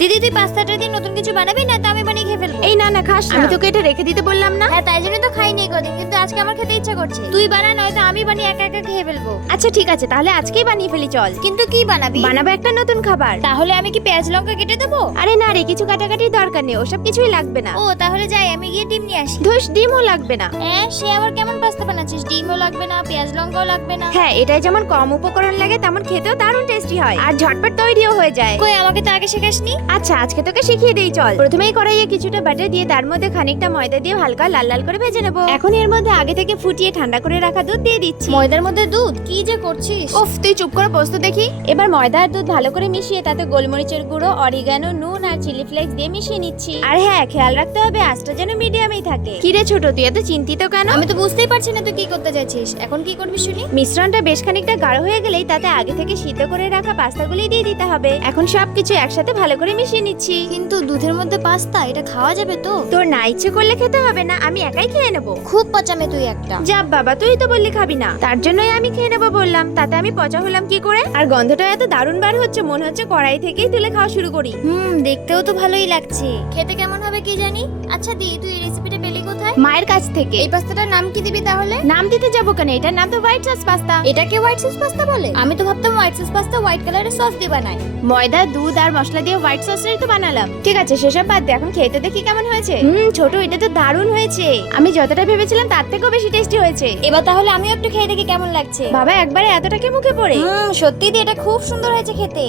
দিদি তুই পাস্তাটা দিয়ে নতুন কিছু বানাবি না? তো আমি বানিয়ে খেয়ে ফেলব। এই না না খাস না। আমি তোকে এটা রেখে দিতে বললাম না। হ্যাঁ তাই জন্য তো খাইনি কদিন। কিন্তু আজকে আমার খেতে ইচ্ছা করছে। তুই বানা নয়তো আমি বানিয়ে একা একা খেয়ে ফেলব। আচ্ছা ঠিক আছে। তাহলে আজকেই বানিয়ে ফেলি চল। কিন্তু কি বানাবি? বানাবো একটা নতুন খাবার। তাহলে আমি কি পেঁয়াজ লঙ্কা কেটে দেবো? আরে না রে কিছু কাটাকাটির দরকার নেই। ওসব কিছুই লাগবে না। ও তাহলে যাই আমি গিয়ে ডিম নিয়ে আসি। ধুস ডিমও লাগবে না। হ্যাঁ সে আবার কেমন পাস্তা বানাচ্ছিস ডিমও লাগবে না পেঁয়াজ লঙ্কাও লাগবে না। হ্যাঁ এটাই যেমন কম উপকরণ লাগে তেমন খেতেও দারুণ টেস্টি হয়। আর ঝটপট তৈরিও হয়ে যায়। কই আমাকে তো আগে শেখাসনি? আচ্ছা আজকে তোকে শিখিয়ে দেই, চল। প্রথমেই কড়াইয়ে কিছুটা বাটার দিয়ে তার মধ্যে খানিকটা ময়দা দিয়ে হালকা লাল লাল করে ভেজে নেব। এখন এর মধ্যে আগে থেকে ফুটিয়ে ঠান্ডা করে রাখা দুধ দিয়ে দিচ্ছি। ময়দার মধ্যে দুধ? কি যে করছিস? উফ, তুই চুপ করে, বসতে দেখি। এবার ময়দা আর দুধ ভালো করে মিশিয়ে তাতে গোলমরিচের গুঁড়ো, অরিগানো, নুন আর চিলি ফ্লেক্স দিয়ে মিশিয়ে নিচ্ছি। আর হ্যাঁ খেয়াল রাখতে হবে আঁচটা যেন মিডিয়ামেই থাকে। কি রে ছোট তুই এত চিন্তিত কেন? আমি তো বুঝতেই পারছি না তুই কি করতে চাইছিস এখন কি করবি শুনি? মিশ্রণটা বেশ খানিকটা গাঢ় হয়ে গেলেই তাতে আগে থেকে সিদ্ধ করে রাখা পাস্তাগুলি দিয়ে দিতে হবে। এখন সবকিছু একসাথে ভালো করে মিশিয়ে নিচ্ছি। কিন্তু দুধের মধ্যে পাস্তা এটা খাওয়া যাবে তো? তোর না ইচ্ছে করলে খেতে হবে না আমি একাই খেয়ে নেব। খুব পচামে তুই একটা। যা বাবা তুই তো বললি খাবি না। তার জন্যই আমি খেয়ে নেব বললাম তাতে আমি পচা হলাম কি করে? আর গন্ধটা এত দারুণ বার হচ্ছে মনে হচ্ছে কড়াই থেকেই তুলে খাওয়া শুরু করি। হুম দেখতেও তো ভালোই লাগছে। খেতে কেমন হবে কি জানি? আচ্ছা দি তুই এই রেসিপিটা পেলি কোথায়? মায়ের কাছ থেকে। এই পাস্তাটার নাম কি দিবি তাহলে? নাম দিতে যাব কেন? এটার নাম তো হোয়াইট সস পাস্তা এটাকে হোয়াইট সস পাস্তা বলে? আমি তো ভাবতাম হোয়াইট সস পাস্তা হোয়াইট কালারের সস দিয়ে বানায় ময়দা দুধ আর মশলা দিয়ে হোয়াইট সসটাই তো বানালাম। ঠিক আছে সেসব বাদ দে এখন খেতে দেখি কেমন হয়েছে। হুম ছোট এটা তো দারুণ হয়েছে। আমি যতটা ভেবেছিলাম তার থেকেও বেশি টেস্টি হয়েছে। এবার তাহলে আমিও একটু খেয়ে দেখি কেমন লাগছে। বাবা একবারে এতটাকে মুখে পড়ে? হুম সত্যি দি এটা খুব সুন্দর হয়েছে খেতে।